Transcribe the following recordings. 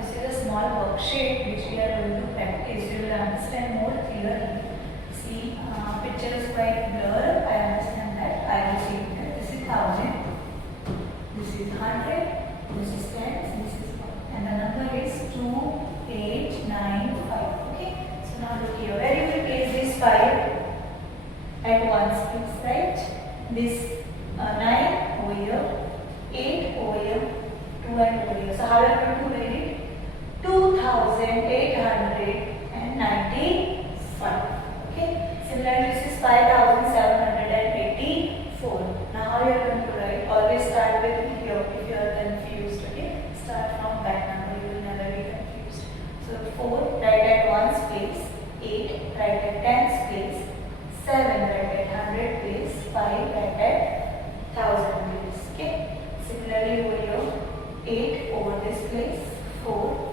this is a small worksheet which we are going to practice. You will understand more clearly. See, picture is quite blur. I understand that. I will see that. This is 1000. This is 100. This is 10. This is 1. And the number is 2895. Okay. So now look here. Where you will place this 5 at once, please, right? This 9 over here, 8 over here, 2 and over here. So how are you going to read it? 2895. Okay. Similarly, this is 5784. Now how you are going to write? Always start with here if you are confused. Okay. Start from that number. You will never be confused. So 4 write at ones place, 8 write at tens place, 7 write at 100 place, 5 write at 1000 place. Okay. Similarly over here, 8 over this place, 4,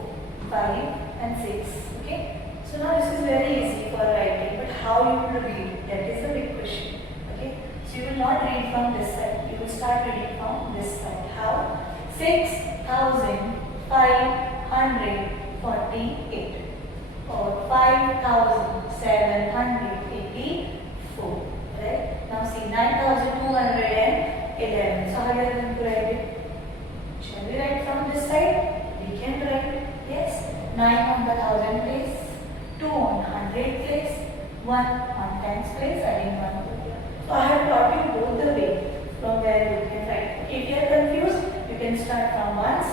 5 and 6. Okay. So now this is very easy for writing, but how you will read? That is a big question. Okay. So you will not read from this side. You will start reading from this side. How? 6548 or 5784. Right? Now see 9211. So how you are going to write it? Shall we write from this side? We can write. Yes. 9 on the 1000 place, 2 on 100 place, 1 on tens place, adding 1 over here. So I have taught you both the way from where you can write. If you are confused, you can start from ones.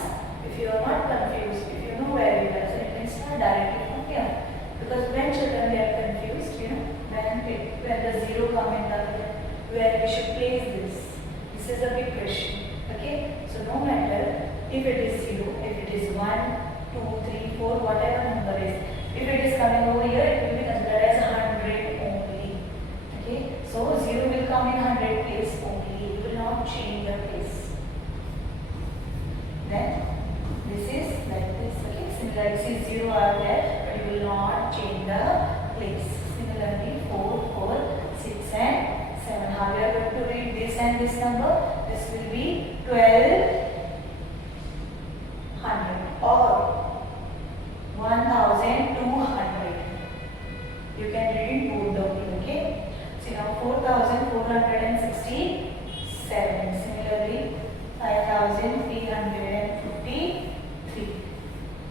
If you are not confused, if you know where you are, so you can start directly from here. Because when children they are confused, you know, when the zero come in the where we should place this. This is a big question. Okay? So no matter if it is 0, if it is 1, 2, 3, 4, whatever number is. If it is coming over here, it will be considered as 100 only. Okay? So 0 will come in 100 place only. You will not change the place. Then this is like this. Okay? Similarly, this is 0 are there, but you will not change the place. Similarly, 4, 4, 6 and 7. How we are going to read this and this number? This will be 1200 or 1200. You can read it both the way. Okay. See now 4467. Similarly 5353.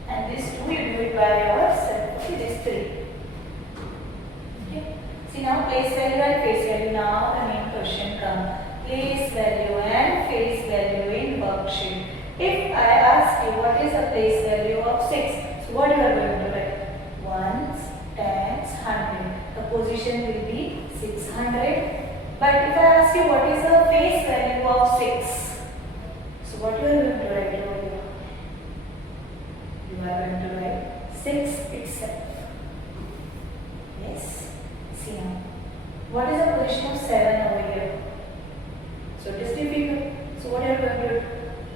And this 2 you do it by yourself. Okay. This 3. Okay. See now place value and face value. Now the main question comes. Place value and face value in worksheet. If I ask you what is the place value of 6, so what you are going to write? Ones, tens, 100. The position will be 600. But if I ask you what is the face value of 6, so what you are going to write over here? You are going to write 6 itself. Yes. See now. What is the position of 7 over here? So it is difficult. So what are you going to do?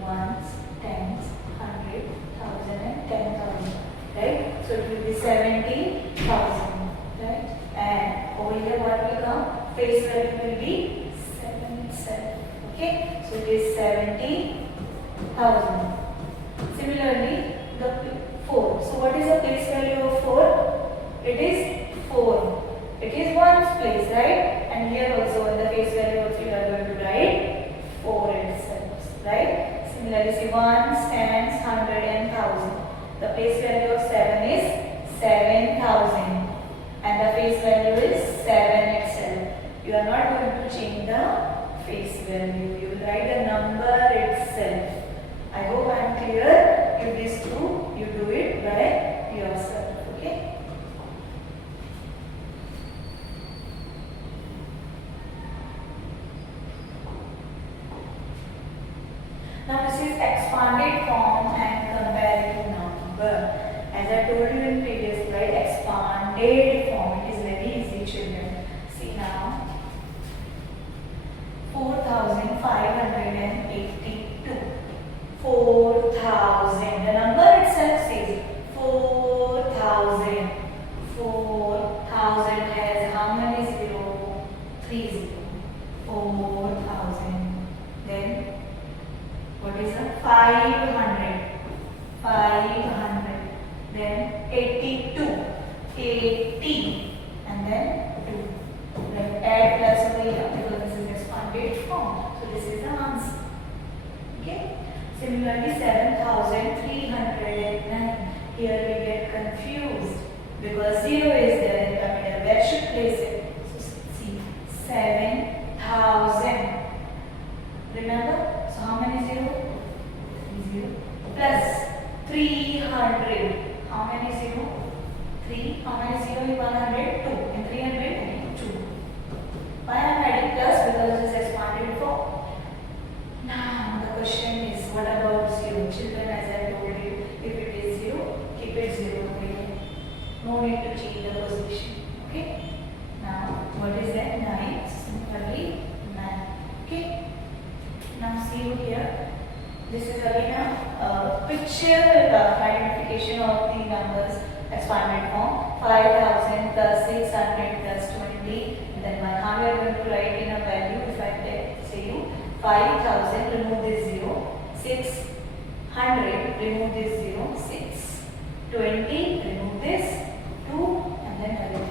Ones, tens, 100, 1000 and 10,000. Right? So it will be 70,000. Right? And over here what will come? Face value will be 7 itself. Okay? So it is 70,000. Similarly, the 4. So what is the place value of 4? It is 4. It is ones place, right? And here also in the face value of you are going to write 4 itself, right? Similarly, see ones, tens, 100 and 1000. The face value of 7 is 7000 and the face value is 7 itself. You are not going to change the face value. You will write the number itself. I hope I am clear. If this true, you do it by yourself. Okay? Now this is expanded form and comparative number. As I told you in previous slide, expanded form, it is very easy, children. See now, 4580 7,309. Here we get confused because 0 is there in the middle. Where should place it? So see, 7,000. Remember? So how many 0? 0 plus 300. How many 0? 3. How many 0 in 100? 2. In 300? 2. Why I am adding plus? Because it is expanded before. Now the question is, what about 0? Children, as I told you, if it is 0, keep it 0. No need to change the position. Okay? Now, what is that? 9. Simply 9. Okay? Now see here. This is again a picture identification of the numbers expanded form. 5,000 plus 600 plus 20. And then how we are going to write in a value? If I say you 5,000, remove this 0. 600, remove this 0. 620, remove this 2, and then another 3.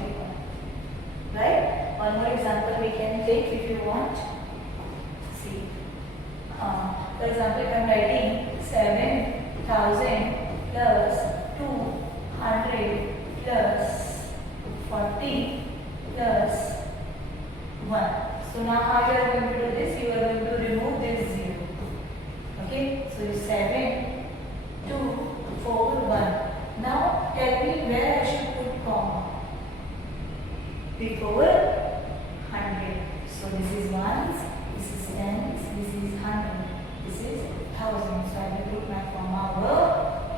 Right? One more example we can take if you want. See. For example, if I am writing 7,000 plus 200 plus 40 plus 1. So now how you are going to do this? You are going to remove this 0. Okay? So 7, 2, 4, 1. Now tell me where I should put comma. Before 100. So this is ones, this is tens, this is 100, this is 1000. So I will put my comma over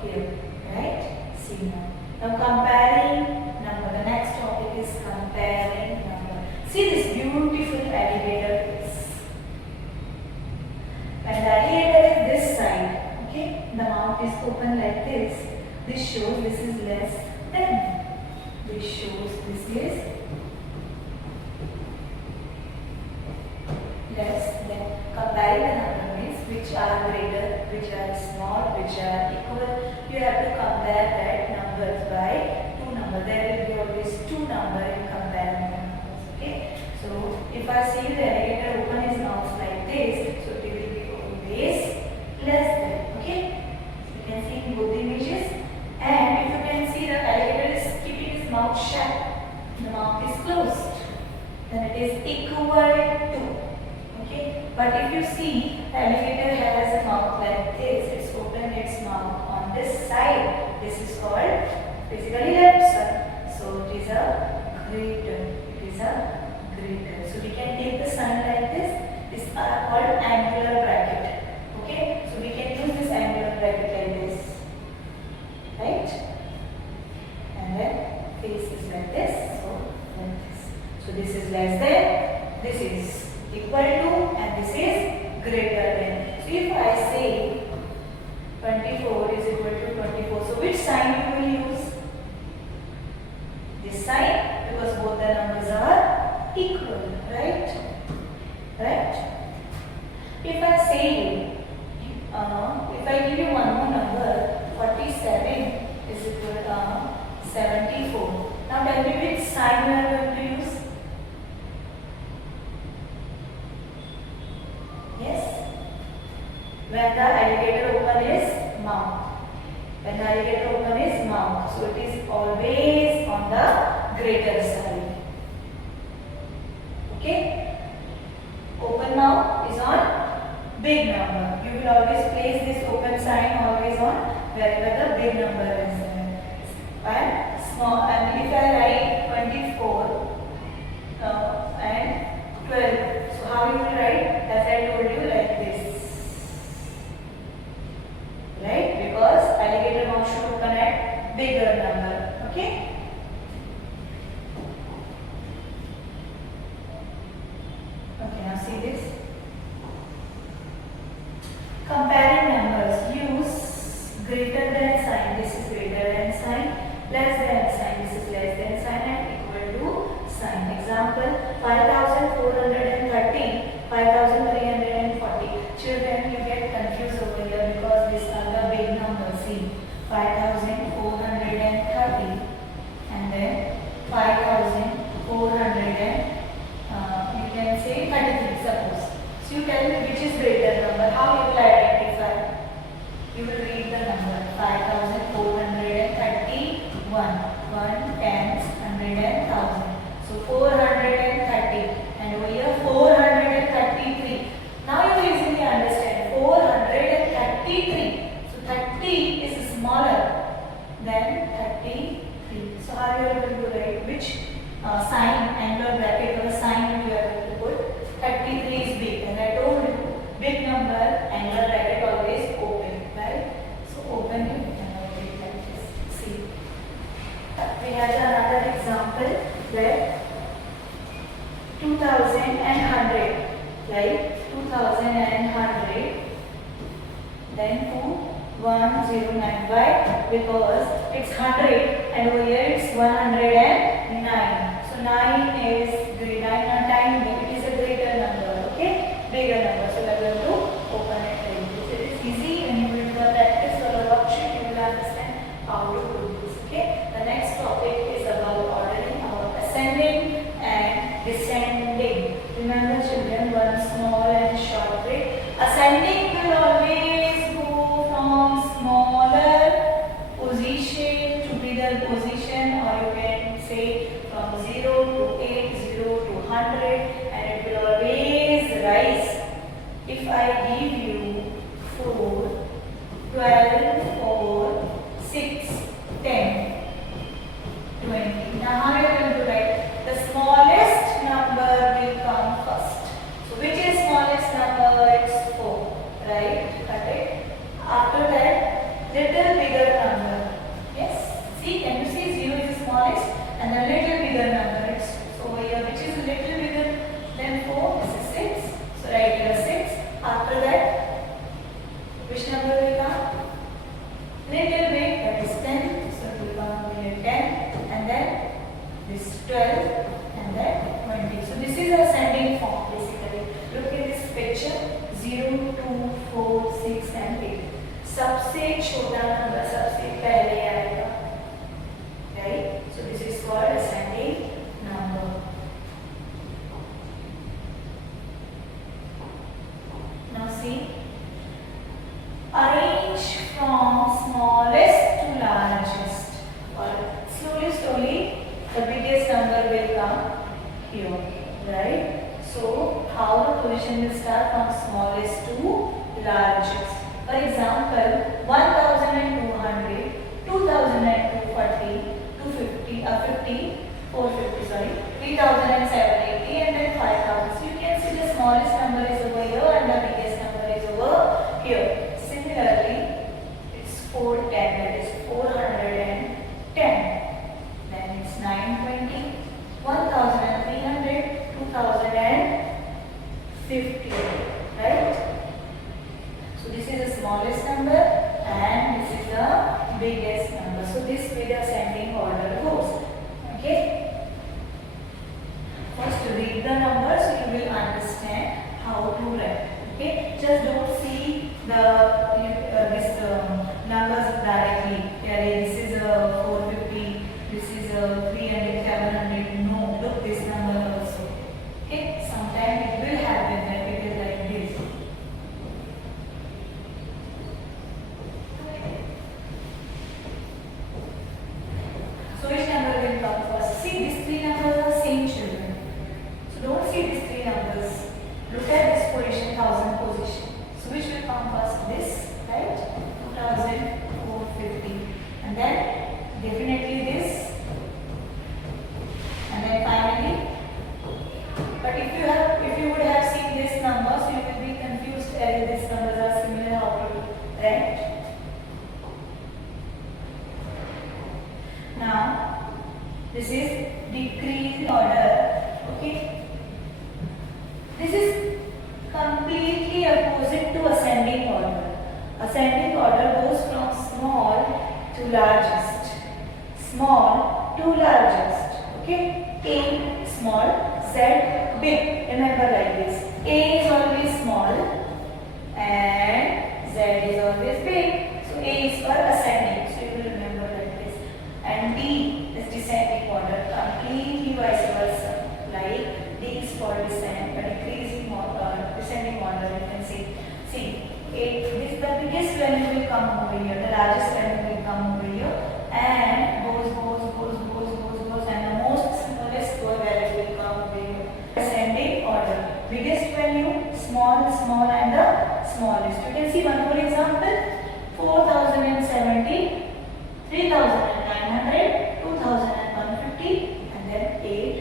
here. Right? See now. Now comparing number. The next topic is comparing number. See this beautiful alligator face. When the alligator is this side, okay, the mouth is open like this. This shows this is less than. This shows this is less than. Comparing the number means which are greater, which are small, which are equal. You have to compare that numbers by two numbers. There will be always two numbers in comparing the numbers. Okay. So if I see the alligator open his mouth like this, so it will be always less than. Okay. So you can see in both the images. And if you can see the alligator is keeping his mouth shut, the mouth is closed, then it is equal to. Okay. But if you see the alligator has a mouth like this, it's opened its mouth on this side. This is called basically left side. So it is a greater. It is a greater. So we can take the sign like this. These are called angular bracket. Okay. So we can use this angular bracket like this. Right? And then face is like this. So like this. So this is less than. This is equal to, and this is greater than. So if I say 24 is equal to 24, so which sign you will use? This sign, because both the numbers are equal, right? Right? If I say if I give you one more number, 47 is equal to 74. Now tell me which sign you are going to use? Yes? When the alligator open his mouth. When the alligator open his mouth. So it is always on the greater side. Okay? Open mouth is on big number. You will always place this open sign always on wherever the big number is there. And small. And if I write 24 and 12. So how you will write? As I told you, like this. Right? Because alligator mouth should open at bigger number. Okay? Okay, now see this. Comparing numbers. Use greater than sign. This is greater than sign. Less than sign. This is less than sign, and equal to sign. Example, 5,430, 5,340. Children, you get confused over here because these are the big numbers. See, 5,430 and then 5,400 and you can say 33 suppose. So you tell me which is greater number. How you will identify? you will read the number 5431. 1 tens, 100 and 1000. So 430, and over here 433. Now you easily understand 433. So 30 is smaller than 33. So how you are going to write which sign, angular bracket or sign you are going to put? 33 is big, and I told you big number angular bracket always open, right? So open it and write it like this. See, we have another example where 2000 and 100, right? 2000 and 100, then 2109. Why? Because it's 100 and over here it's 109. So 9 is greater, 9 it is a greater number, okay? Bigger number. So we are going to open it like this. It is easy. When you will do the practice or the worksheet, you will understand how to do this, okay? The next topic is about ordering, about ascending and descending. Remember children, one small and short trick. Ascending will always go from smaller position to bigger position, or you can say from 0 to 8, 0 to 100, and it will always rise. If I give you 4, 12, 4, 6, 10, 20. Now how are you going to write? The smallest number will come first. So which is smallest number? It's 4, right? Correct. After that, little bigger number. Yes. See, can you see 0 is the smallest, and the little bigger number it's over here. Which is little bigger than 4? This is 6. So write here 6. After that, which number will come? Little big, that is 10. So it will come here 10, and then this 12, and then 20. So this is ascending form basically. Look at this picture. 0, 2, 4, 6 and 8. सबसे छोटा number सबसे पहले आएगा, right? So this is called ascending number. Now see, arrange from smallest to largest, or slowly the biggest number will come here, right? So how the position will start from smallest to largest. For example, 1200, 2240, 250, 450, sorry, 3780, and then 5000. So you can see the smallest number is over here and the biggest number is over here. Similarly, it's 410, that is 410. Then it's 920, 1300, 2050, right? So this is the smallest number and this is the biggest number. So this way the ascending order goes. Okay. First read the number so you will understand how to write. Okay. Just don't see the numbers directly. This is a 450. This is a 300, 700. No, look this number also. Okay. Sometimes it will happen that it is like this. So which number will come first? See, these three numbers are same children. So don't see these three numbers. Look at this position, 1000 position. So which will come first? This, right? 2450. And then definitely this. And then finally. But if you would have seen this number, so you will be confused whether these numbers are similar, how to do, right? Now, this is decrease order, okay? This is completely opposite to ascending order. Ascending order goes from small to largest. Small to largest, okay? A small, Z big. Remember like this. A is always small and Z is always big. So A is for ascending. So you will remember like this. And D is descending order, completely vice versa. Like D is for descent, but decreasing order, descending order. You can see. See, this the biggest value will come largest value will come over here and goes, and the most smallest value will come over here. Ascending order. Biggest value, small, and the smallest. You can see one more example. 4070, 3900, 2150, and then 800.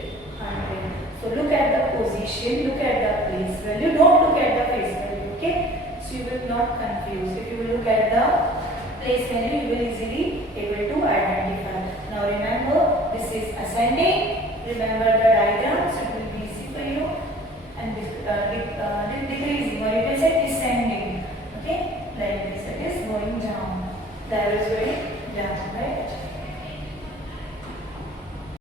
So look at the position, look at the place value, don't look at the face value, okay? So you will not confuse. If you will look at the place value, you will easily able to identify. Now remember, this is ascending. Remember the diagram, so it will be easy for you. And this decreasing, or you can say descending, okay? Like this, it is going down. The arrow is going down, right?